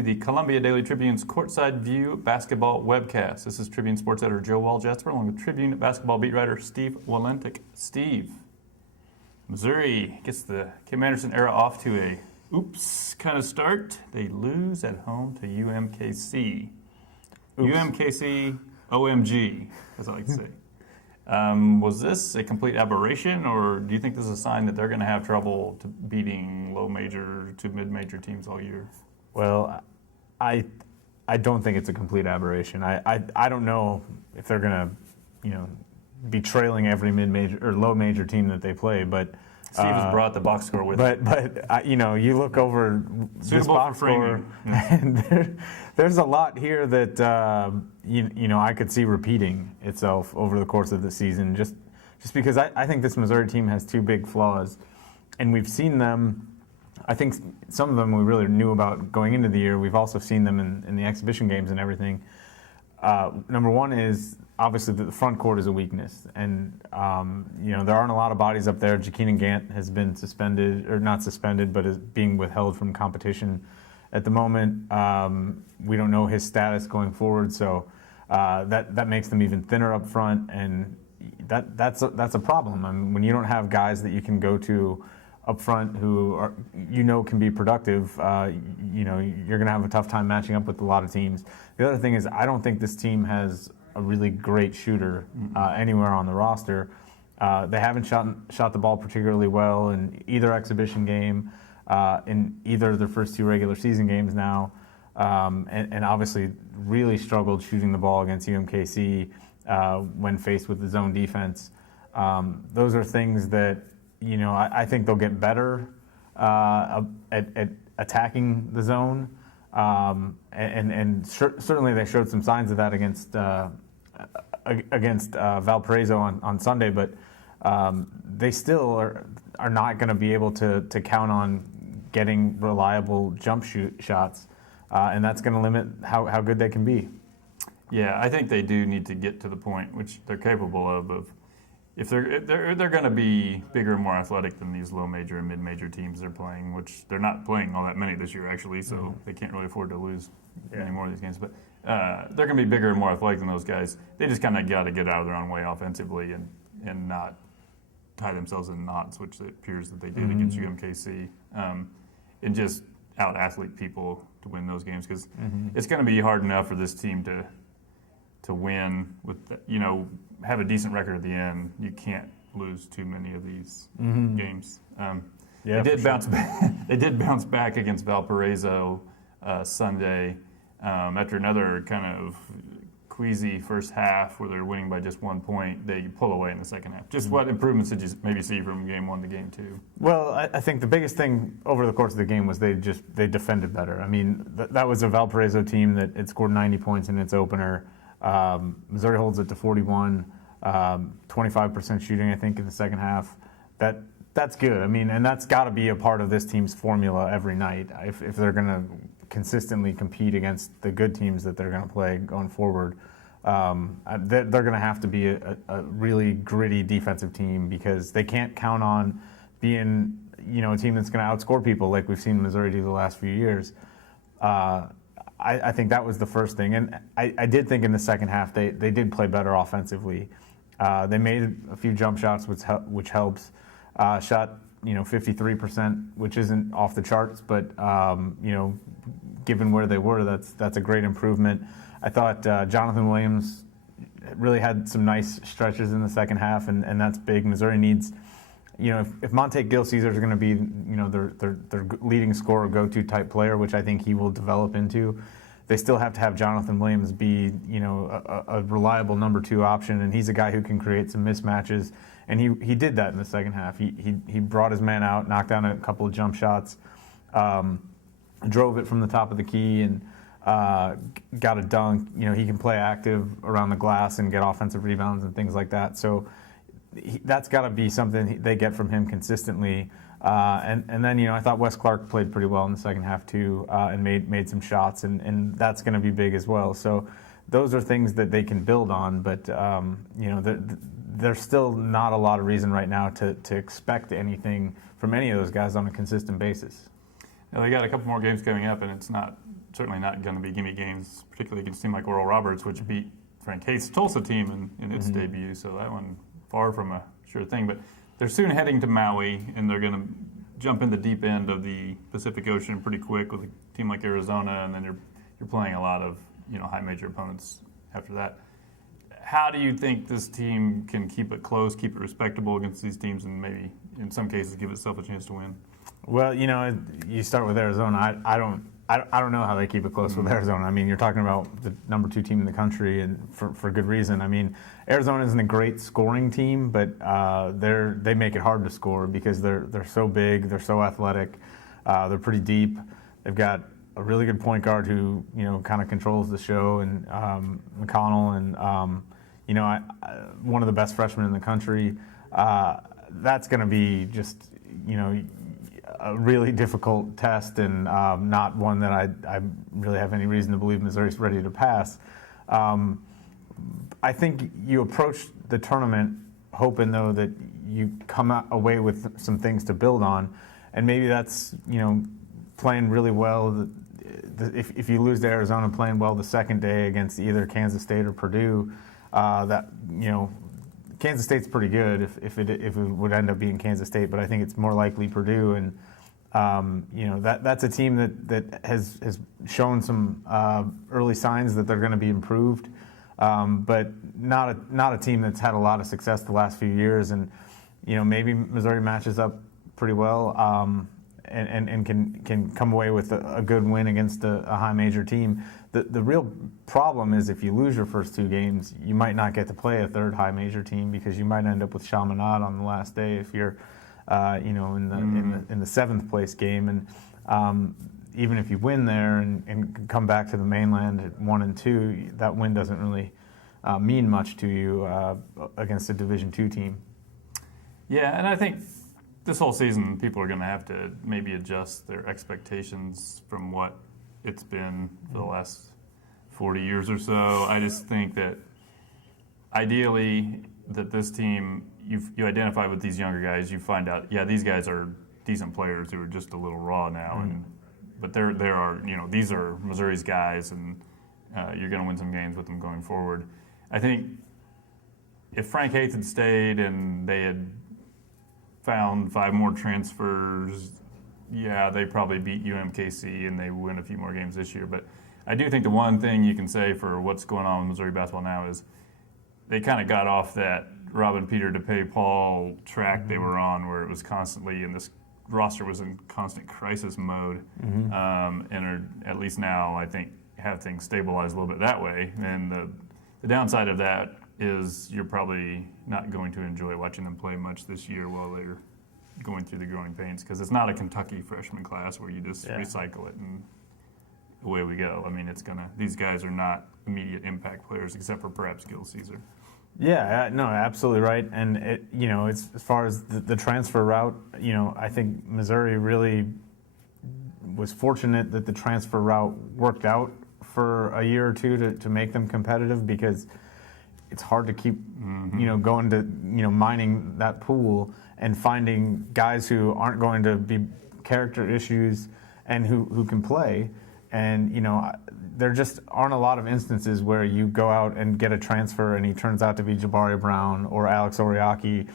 to the Columbia Daily Tribune's Courtside View basketball webcast. This is Tribune sports editor Joe Walljasper along with Tribune basketball beat writer Steve Walentic. Steve, Missouri gets the Kim Anderson era off to a oops kind of start. They lose at home to UMKC. Oops. UMKC OMG, as I like to say. Was this a complete aberration, or do you think this is a sign that they're going to have trouble beating low major to mid-major teams all year? Well, I don't think it's a complete aberration. I don't know if they're going to, be trailing every mid-major or low major team that they play, but Steve has brought the box score with him. But you look over this box score, and there's a lot here that I could see repeating itself over the course of the season. Just because I think this Missouri team has two big flaws, and we've seen them. I think some of them we really knew about going into the year. We've also seen them in the exhibition games and everything. Number one is obviously the front court is a weakness, and there aren't a lot of bodies up there. Jakeenan Gant has been suspended, or not suspended, but is being withheld from competition at the moment. We don't know his status going forward, so that makes them even thinner up front, and that's a problem. I mean, when you don't have guys that you can go to up front who are, can be productive, you're going to have a tough time matching up with a lot of teams. The other thing is I don't think this team has a really great shooter anywhere on the roster. They haven't shot the ball particularly well in either exhibition game, in either of their first two regular season games now, and obviously really struggled shooting the ball against UMKC when faced with the zone defense. Those are things that I think they'll get better at attacking the zone, and certainly they showed some signs of that against Valparaiso on Sunday, but they still are not going to be able to count on getting reliable jump shots, and that's going to limit how good they can be. Yeah, I think they do need to get to the point, which they're capable of if they're going to be bigger and more athletic than these low major and mid major teams they're playing, which they're not playing all that many this year actually, so they can't really afford to lose any more of these games. But they're going to be bigger and more athletic than those guys. They just kind of got to get out of their own way offensively and not tie themselves in knots, which it appears that they did against UMKC, and just out athlete people to win those games, because it's going to be hard enough for this team to win with have a decent record at the end. You can't lose too many of these games. They did bounce back. They did bounce back against Valparaiso Sunday after another kind of queasy first half where they're winning by just 1 point. They pull away in the second half. Just what improvements did you maybe see from game one to game two? Well, I think the biggest thing over the course of the game was they defended better. I mean, that was a Valparaiso team that had scored 90 points in its opener. Missouri holds it to 41, 25% shooting, I think, in the second half. That's good. I mean, and that's got to be a part of this team's formula every night if they're going to consistently compete against the good teams that they're going to play going forward. They're going to have to be a really gritty defensive team, because they can't count on being a team that's going to outscore people like we've seen Missouri do the last few years. I think that was the first thing, and I did think in the second half they did play better offensively. They made a few jump shots, which helps. Shot 53%, which isn't off the charts, but given where they were, that's a great improvement. I thought Jonathan Williams really had some nice stretches in the second half, and that's big. Missouri needs. If Monte Gil Caesar is going to be, their leading scorer, go-to type player, which I think he will develop into, they still have to have Jonathan Williams be, a reliable number two option, and he's a guy who can create some mismatches, and he did that in the second half. He brought his man out, knocked down a couple of jump shots, drove it from the top of the key, and got a dunk. He can play active around the glass and get offensive rebounds and things like that. So that's got to be something they get from him consistently. And then I thought Wes Clark played pretty well in the second half too, and made some shots, and that's going to be big as well. So those are things that they can build on, but there's still not a lot of reason right now to expect anything from any of those guys on a consistent basis. They got a couple more games coming up, and it's certainly not going to be gimme games, particularly against a team like Oral Roberts, which beat Frank Haith's Tulsa team in its debut. So that one far from a sure thing. But they're soon heading to Maui, and they're going to jump in the deep end of the Pacific Ocean pretty quick with a team like Arizona, and then you're playing a lot of high major opponents after that. How do you think this team can keep it close, keep it respectable against these teams, and maybe in some cases give itself a chance to win? Well, you start with Arizona. I don't know how they keep it close with Arizona. I mean, you're talking about the number 2 team in the country, and for good reason. I mean, Arizona isn't a great scoring team, but they make it hard to score because they're so big, they're so athletic, they're pretty deep. They've got a really good point guard who kind of controls the show, and McConnell, and one of the best freshmen in the country. That's going to be just a really difficult test, and not one that I really have any reason to believe Missouri's ready to pass. I think you approach the tournament hoping, though, that you come away with some things to build on, and maybe that's playing really well. If you lose to Arizona, playing well the second day against either Kansas State or Purdue, Kansas State's pretty good if it would end up being Kansas State, but I think it's more likely Purdue, and that's a team that has shown some early signs that they're going to be improved, but not a team that's had a lot of success the last few years, and maybe Missouri matches up pretty well, and can come away with a good win against a high major team. The real problem is if you lose your first 2 games, you might not get to play a third high major team because you might end up with Chaminade on the last day if you're in the 7th place game, and even if you win there and come back to the mainland at 1 and 2, that win doesn't really mean much to you against a Division II team. Yeah, and I think this whole season people are going to have to maybe adjust their expectations from what it's been for the last 40 years or so. I just think that ideally that this team, you identify with these younger guys, you find out, these guys are decent players who are just a little raw now, but there are these are Missouri's guys, and you're going to win some games with them going forward. I think if Frank Haith had stayed and they had found 5 more transfers, they probably beat UMKC and they win a few more games this year. But I do think the one thing you can say for what's going on with Missouri basketball now is they kind of got off that Robin Peter DePay Paul track they were on, where it was constantly, and this roster was in constant crisis mode, and are, at least now, I think, have things stabilized a little bit that way. And the downside of that is you're probably not going to enjoy watching them play much this year while they're going through the growing pains, because it's not a Kentucky freshman class where you just recycle it and away we go. I mean, these guys are not immediate impact players except for perhaps Gil Caesar. Yeah, no, absolutely right. And it's as far as the transfer route, I think Missouri really was fortunate that the transfer route worked out for a year or two to make them competitive, because it's hard to keep going to mining that pool and finding guys who aren't going to be character issues and who can play. And there just aren't a lot of instances where you go out and get a transfer and he turns out to be Jabari Brown or Alex Oriaki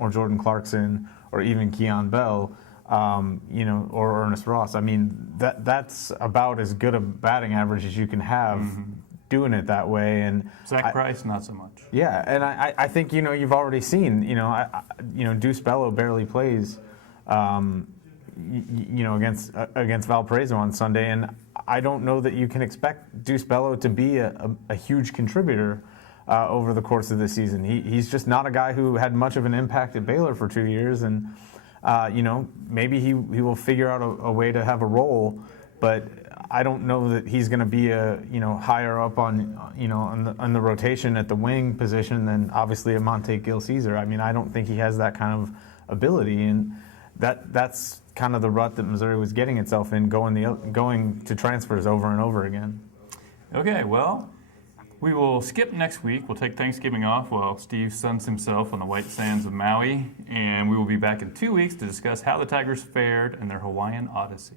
or Jordan Clarkson or even Keon Bell, or Ernest Ross. I mean, that's about as good a batting average as you can have doing it that way. And Zach Price, not so much. Yeah, and I think you've already seen Deuce Bello barely plays against Valparaiso on Sunday, and I don't know that you can expect Deuce Bello to be a huge contributor over the course of the season. He's just not a guy who had much of an impact at Baylor for 2 years, and maybe he will figure out a way to have a role, but I don't know that he's going to be higher up on the rotation at the wing position than obviously a Monte Gil Caesar. I mean, I don't think he has that kind of ability, and that's kind of the rut that Missouri was getting itself in, going to transfers over and over again. Okay, well, we will skip next week. We'll take Thanksgiving off while Steve suns himself on the white sands of Maui, and we will be back in 2 weeks to discuss how the Tigers fared in their Hawaiian Odyssey.